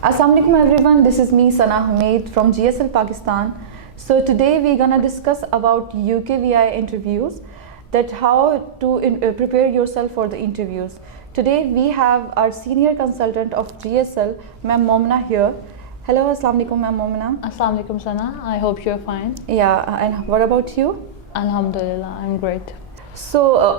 Assalamu alaikum everyone, this is me Sana Hamid from GSL Pakistan. So today we're gonna discuss about UKVI interviews, that how to prepare yourself for the interviews. Today we have our senior consultant of GSL, Ma'am Momina here. Hello, Assalamu alaikum Ma'am Momina. Assalamu alaikum Sana, I hope you're fine. Yeah, and what about you? Alhamdulillah, I'm great. So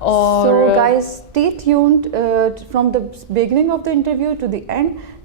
So guys, stay tuned from the beginning of the interview to the end,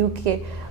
UK,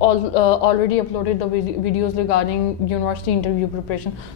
already uploaded the videos regarding university interview preparation,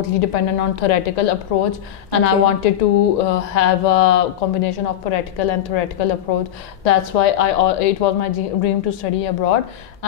totally dependent on theoretical approach and I wanted to have a combination of practical and theoretical approach. That's why it was my dream to study abroad.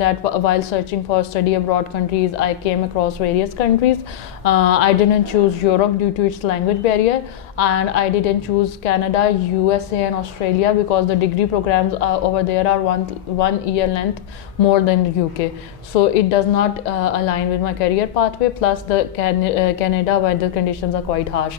that while searching for study abroad countries I came across various countries. I didn't choose Europe due to its language barrier and I didn't choose Canada, USA and Australia because the degree programs over there are one year length more than UK, so it does not align with my career pathway, plus the Canada weather conditions are quite harsh.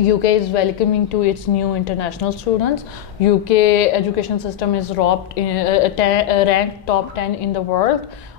UK is welcoming to its new international students. UK education system is ranked top 10 in the world.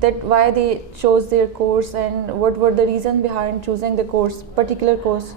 that why they chose their course and what were the reason behind choosing the course, particular course.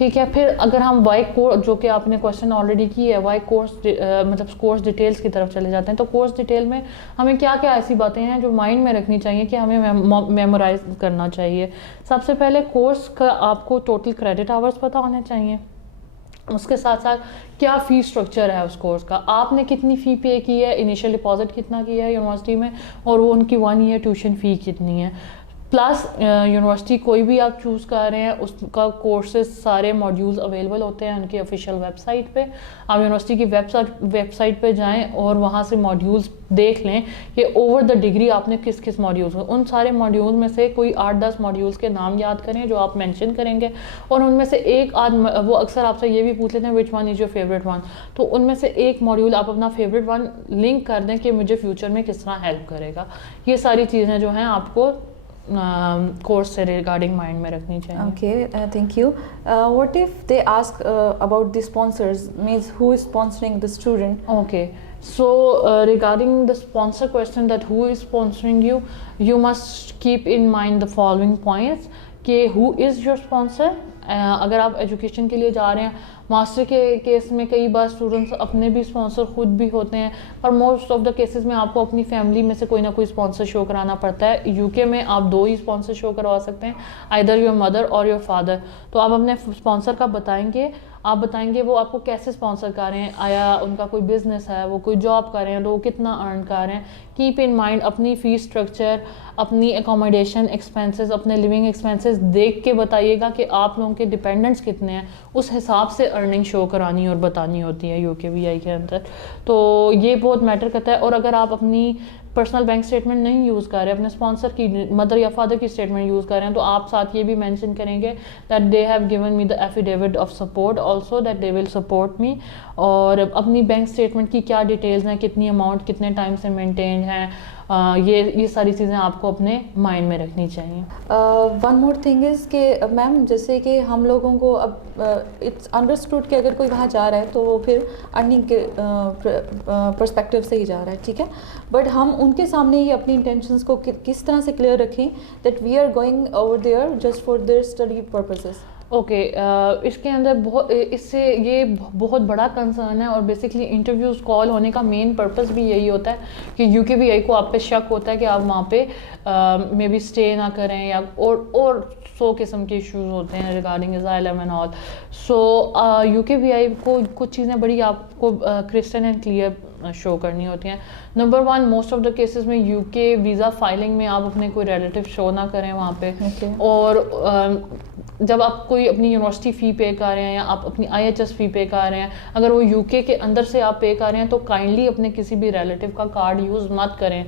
ٹھیک ہے. پھر اگر ہم Y course, جو کہ آپ نے question already کی ہے, وائی کورس مطلب کورس ڈیٹیلس کی طرف چلے جاتے ہیں. تو کورس ڈیٹیل میں ہمیں کیا کیا ایسی باتیں ہیں جو مائنڈ میں رکھنی چاہیے کہ ہمیں میمورائز کرنا چاہیے. سب سے پہلے کورس کا آپ کو ٹوٹل کریڈٹ آورس پتہ ہونے چاہیے. اس کے ساتھ ساتھ کیا فی اسٹرکچر ہے اس کورس کا, آپ نے کتنی فی پے کی ہے, انیشیل ڈپازٹ کتنا کیا ہے یونیورسٹی میں, اور وہ ان کی 1 ایئر ٹیوشن فی کتنی ہے. پلس یونیورسٹی کوئی بھی آپ چوز کر رہے ہیں اس کا کورسز سارے ماڈیولز اویلیبل ہوتے ہیں ان کی آفیشیل ویب سائٹ پہ. آپ یونیورسٹی کی ویب سائٹ پہ جائیں اور وہاں سے ماڈیولز دیکھ لیں کہ اوور دا ڈگری آپ نے کس کس ماڈیولز میں, ان سارے ماڈیولز میں سے کوئی 8-10 ماڈیولز کے نام یاد کریں جو آپ مینشن کریں گے, اور ان میں سے ایک وہ اکثر آپ سے یہ بھی پوچھ لیتے ہیں which one is your favourite one, تو ان میں سے ایک ماڈیول آپ اپنا فیوریٹ ون لنک کر دیں کہ مجھے فیوچر میں کس طرح ہیلپ کرے گا. یہ ساری چیزیں جو ہیں آپ کو کورس سے ریگارڈنگ مائنڈ میں رکھنی چاہیے. Okay, thank you. What if they ask about the sponsors, means who is sponsoring the student? Okay, so regarding the sponsor question, that who is sponsoring you, you must keep in mind the following points کہ who is your sponsor. اگر آپ education کے لیے جا رہے ہیں, master کے case میں کئی بار اسٹوڈنٹس اپنے بھی اسپانسر خود بھی ہوتے ہیں, اور موسٹ آف دا کیسز میں آپ کو اپنی فیملی میں سے کوئی نہ کوئی اسپانسر شو کرانا پڑتا ہے. یو کے میں آپ 2 ہی اسپانسر شو کروا سکتے ہیں, آئدر یور مدر اور یور فادر. تو آپ اپنے اسپانسر کا بتائیں گے وہ آپ کو کیسے اسپانسر کر رہے ہیں, آیا ان کا کوئی بزنس ہے, وہ کوئی جاب کر رہے ہیں تو وہ کتنا ارن کر رہے ہیں. کیپ ان مائنڈ اپنی فیس اسٹرکچر, اپنی اکوموڈیشن ایکسپینسز, اپنے لیونگ ایکسپینسز دیکھ کے بتائیے گا کہ آپ لوگوں کے ڈپینڈنٹس کتنے ہیں, اس حساب سے ارننگ شو کرانی اور بتانی ہوتی ہے یو کے وی آئی کے اندر. تو یہ بہت میٹر کرتا ہے. اور اگر آپ اپنی پرسنل بینک اسٹیٹمنٹ نہیں یوز کر رہے, اپنے اسپانسر کی مدر یا فادر کی اسٹیٹمنٹ یوز کر رہے ہیں, تو آپ ساتھ یہ بھی مینشن کریں گے that they have given me the affidavit of support also that they will support me. اور اپنی بینک اسٹیٹمنٹ کی کیا ڈیٹیلز ہیں, کتنی اماؤنٹ کتنے ٹائم سے مینٹین ہیں, یہ ساری چیزیں آپ کو اپنے مائنڈ میں رکھنی چاہیے. ون مور تھنگ از کہ میم جیسے کہ ہم لوگوں کو اب اٹس انڈرسٹوڈ کہ اگر کوئی وہاں جا رہا ہے تو وہ پھر ارننگ کے پرسپیکٹیو سے ہی جا رہا ہے, ٹھیک ہے, بٹ ہم ان کے سامنے ہی اپنی انٹینشنس کو کس طرح سے کلیئر رکھیں that we are going over there just for their study purposes. Okay, اس کے اندر اس سے یہ بہت بڑا کنسرن ہے, اور بیسکلی انٹرویوز کال ہونے کا مین پرپز بھی یہی ہوتا ہے کہ یو کے وی آئی کو آپ پہ شک ہوتا ہے کہ آپ وہاں پہ مے بی اسٹے نہ کریں, یا اور 100 قسم کے ایشوز ہوتے ہیں regarding asylum and all. So you کے وی آئی کو کچھ چیزیں بڑی آپ کو کرسٹل اینڈ کلیئر شو کرنی ہوتی ہیں. Number 1, most of the cases میں یو کے ویزا فائلنگ میں آپ اپنے کوئی ریلیٹیو شو نہ کریں وہاں پہ. اور جب آپ کوئی اپنی یونیورسٹی فی پے کر رہے ہیں یا آپ اپنی آئی ایچ ایس فی پے کر رہے ہیں, اگر وہ یو کے اندر سے آپ پے کر رہے ہیں تو کائنڈلی اپنے کسی بھی ریلیٹیو کا کارڈ یوز مت کریں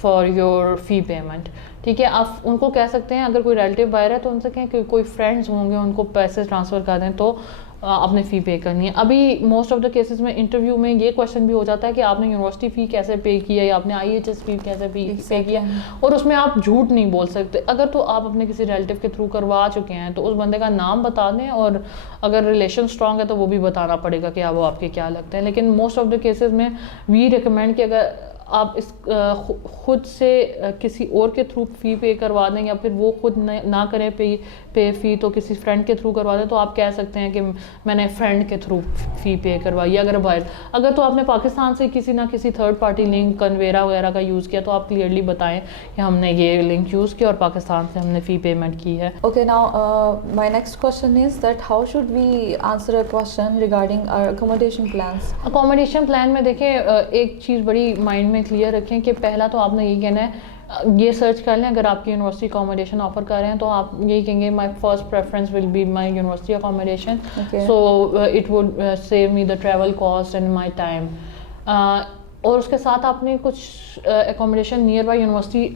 فار یور فی پیمنٹ, ٹھیک ہے. آپ ان کو کہہ سکتے ہیں اگر کوئی ریلیٹیو باہر ہے تو ان سے کہیں کہ کوئی فرینڈس ہوں گے ان کو پیسے ٹرانسفر کر دیں تو آپ نے فی پے کرنی ہے. ابھی موسٹ آف دا کیسز میں انٹرویو میں یہ کویشچن بھی ہو جاتا ہے کہ آپ نے یونیورسٹی فی کیسے پے کیا یا آپ نے آئی ایچ ایس فی کیسے پے کیا, اور اس میں آپ جھوٹ نہیں بول سکتے. اگر تو آپ اپنے کسی ریلیٹیو کے تھرو کروا چکے ہیں تو اس بندے کا نام بتا دیں, اور اگر ریلیشن اسٹرانگ ہے تو وہ بھی بتانا پڑے گا کہ وہ آپ کے کیا لگتے ہیں. لیکن موسٹ آف دا کیسز میں وی ریکمینڈ کہ اگر آپ اس خود سے کسی اور کے تھرو فی پے کروا دیں یا پھر وہ خود نہ کریں پے فی تو کسی فرینڈ کے تھرو کروا دیں, تو آپ کہہ سکتے ہیں کہ میں نے فرینڈ کے تھرو فی پے کروائی. اگر تو آپ نے پاکستان سے کسی نہ کسی تھرڈ پارٹی لنک کنویرا وغیرہ کا یوز کیا تو آپ کلیئرلی بتائیں کہ ہم نے یہ لنک یوز کیا اور پاکستان سے ہم نے فی پیمنٹ کی ہے. Okay, now my next question is that how should we answer a question regarding our accommodation plans? Accommodation plan میں دیکھیں, ایک چیز بڑی مائنڈ میں کلیئر رکھیں کہ پہلا تو آپ نے یہ کہنا ہے, یہ سرچ کر لیں اگر آپ کی یونیورسٹی اکوموڈیشن آفر کر رہے ہیں تو آپ یہی کہیں گے my first preference will be my university accommodation, so it would save me the travel cost and my time. اور اس کے ساتھ آپ نے کچھ accommodation nearby university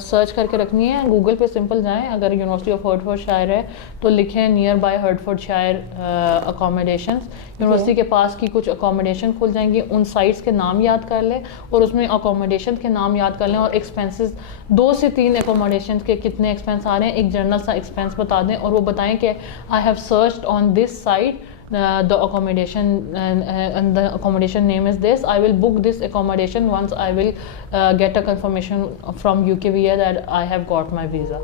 search کر کے رکھنی ہے. گوگل پہ سمپل جائیں, اگر یونیورسٹی آف ہرٹفورڈ شائر ہے تو لکھیں near by ہرٹفورڈ shire accommodations. University کے پاس کی کچھ اکوموڈیشن کھل جائیں گی, ان سائٹس کے نام یاد کر لیں اور اس میں اکوموڈیشن کے نام یاد کر لیں, اور ایکسپینسز 2 سے 3 اکوموڈیشن کے کتنے ایکسپینس آ رہے ہیں ایک جنرل سا ایکسپینس بتا دیں, اور وہ بتائیں کہ I have searched on this site the accommodation and the accommodation name is this, I will book this accommodation once I will get a confirmation from UKVA that I have got my visa.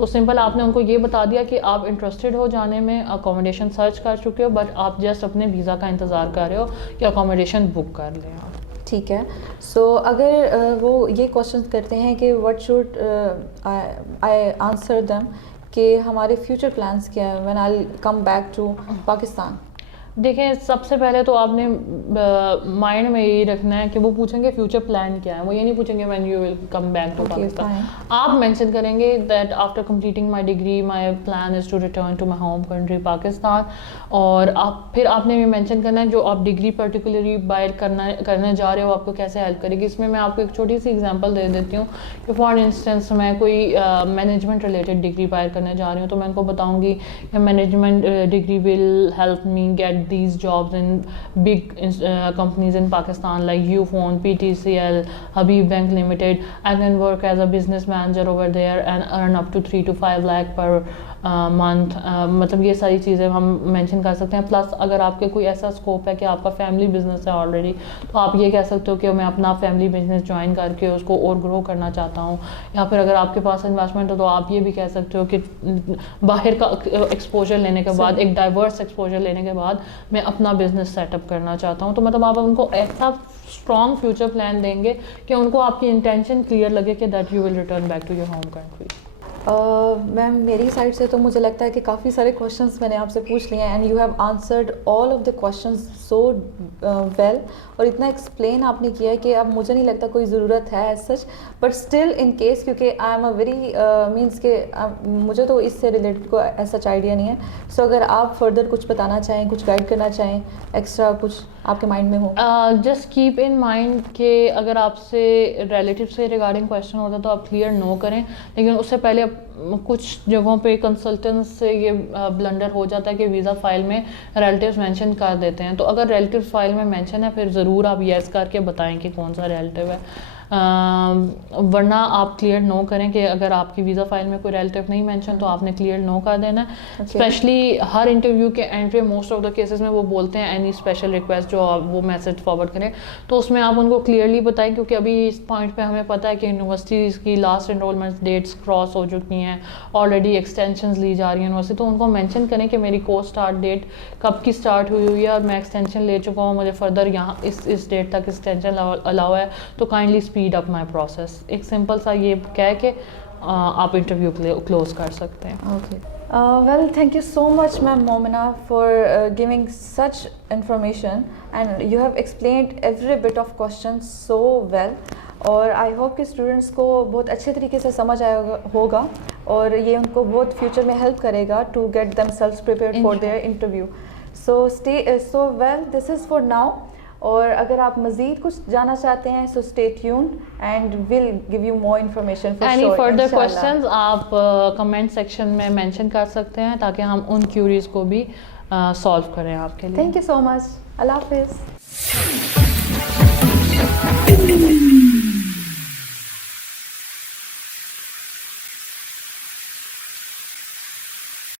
تو simple آپ نے ان کو یہ بتا دیا کہ آپ interested ہو جانے میں, اکوموڈیشن سرچ کر چکے ہو, بٹ آپ جسٹ اپنے ویزا کا انتظار کر رہے ہو کہ اکوموڈیشن بک کر لیں آپ. ٹھیک ہے. سو اگر وہ یہ کوشچن کرتے ہیں کہ what should I answer them, کہ ہمارے فیوچر پلانس کیا ہے when I come back to Pakistan. دیکھیں سب سے پہلے تو آپ نے مائنڈ میں یہی رکھنا ہے کہ وہ پوچھیں گے فیوچر پلان کیا ہے, وہ یہ نہیں پوچھیں گے when you will come back to Pakistan. آپ مینشن کریں گے that after completing my degree my plan is to return to my home country Pakistan. اور پھر آپ نے یہ مینشن کرنا ہے جو آپ ڈگری پرٹیکولرلی باہر کرنے جا رہے ہو آپ کو کیسے ہیلپ کرے گی. اس میں میں آپ کو ایک چھوٹی سی ایگزامپل دے دیتی ہوں کہ فار انسٹنس میں کوئی مینجمنٹ ریلیٹڈ ڈگری باہر کرنے جا رہی ہوں, تو میں ان کو بتاؤں گی کہ management degree will help me get these jobs in big companies in Pakistan like Ufone, PTCL, Habib Bank Limited. I can work as a business manager over there and earn up to 3 to 5 lakh per month. مطلب یہ ساری چیزیں ہم mention کر سکتے ہیں. Plus اگر آپ کے کوئی ایسا اسکوپ ہے کہ آپ کا فیملی بزنس ہے آلریڈی, تو آپ یہ کہہ سکتے ہو کہ میں اپنا فیملی بزنس جوائن کر کے اس کو اور گرو کرنا چاہتا ہوں. یا پھر اگر آپ کے پاس انویسٹمنٹ ہو تو آپ یہ بھی کہہ سکتے ہو کہ باہر کا ایکسپوجر لینے کے بعد, ایک ڈائیورس ایکسپوجر لینے کے بعد میں اپنا بزنس سیٹ اپ کرنا چاہتا ہوں. تو مطلب آپ ان کو ایسا اسٹرانگ فیوچر پلان دیں گے کہ ان کو آپ کی انٹینشن کلیئر لگے کہ that you will return back to your home country. Ma'am میری سائڈ سے تو مجھے لگتا ہے کہ کافی سارے کویشچنس میں نے آپ سے پوچھ لیے ہیں and you have answered all of the questions so well, اور اتنا ایکسپلین آپ نے کیا ہے کہ اب مجھے نہیں لگتا کوئی ضرورت ہے as such. But still in case, کیونکہ I am a very means کہ مجھے تو اس سے ریلیٹڈ کوئی ایز سچ آئیڈیا نہیں ہے. سو اگر آپ فردر کچھ بتانا چاہیں, کچھ گائڈ کرنا چاہیں, ایکسٹرا کچھ آپ کے مائنڈ میں ہو. جسٹ کیپ ان مائنڈ کہ اگر آپ سے ریلیٹیو سے ریگارڈنگ کویشچن ہوتا ہے تو آپ کلیئر نو کریں, لیکن اس سے پہلے کچھ جگہوں پہ کنسلٹنٹ سے یہ بلنڈر ہو جاتا ہے کہ ویزا فائل میں ریلیٹیوز مینشن کر دیتے ہیں. تو اگر ریلیٹیو فائل میں مینشن ہے پھر ضرور آپ یس کر کے بتائیں کہ کون سا ریلیٹیو ہے, ورنہ آپ کلیئر نو کریں کہ اگر آپ کی ویزا فائل میں کوئی ریلیٹیو نہیں مینشن تو آپ نے کلیئر نو کر دینا ہے. اسپیشلی ہر انٹرویو کے اینڈ پہ موسٹ آف دا کیسز میں وہ بولتے ہیں اینی اسپیشل ریکویسٹ جو آپ وہ میسج فارورڈ کریں, تو اس میں آپ ان کو کلیئرلی بتائیں, کیونکہ ابھی اس پوائنٹ پہ ہمیں پتہ ہے کہ یونیورسٹیز کی لاسٹ انرولمنٹ ڈیٹس کراس ہو چکی ہیں, آلریڈی ایکسٹینشنز لی جا رہی ہیں یونیورسٹی. تو ان کو مینشن کریں کہ میری کورس اسٹارٹ ڈیٹ کب کی اسٹارٹ ہوئی ہے اور میں ایکسٹینشن لے چکا ہوں, مجھے فردر یہاں اس ڈیٹ تک ایکسٹینشن الاؤ ہے, تو کائنڈلی اسپیڈ اپ مائی پروسیس. ایک سمپل سا یہ کہہ کے آپ انٹرویو کلوز کر سکتے ہیں. Okay well thank you so much ma'am Momina for giving such information and you have explained every bit of question so well. اور آئی ہوپ کہ اسٹوڈنٹس کو بہت اچھے طریقے سے سمجھ آیا ہوگا اور یہ ان کو بہت فیوچر میں ہیلپ کرے گا to get themselves prepared for their interview. So well this is for now. اور اگر آپ مزید کچھ جاننا چاہتے ہیں so stay tuned and will give you more information. Any further questions آپ کمنٹ سیکشن میں مینشن کر سکتے ہیں تاکہ ہم ان کیوریز کو بھی سالو کریں آپ کے لیے. تھینک یو سو مچ. اللہ حافظ.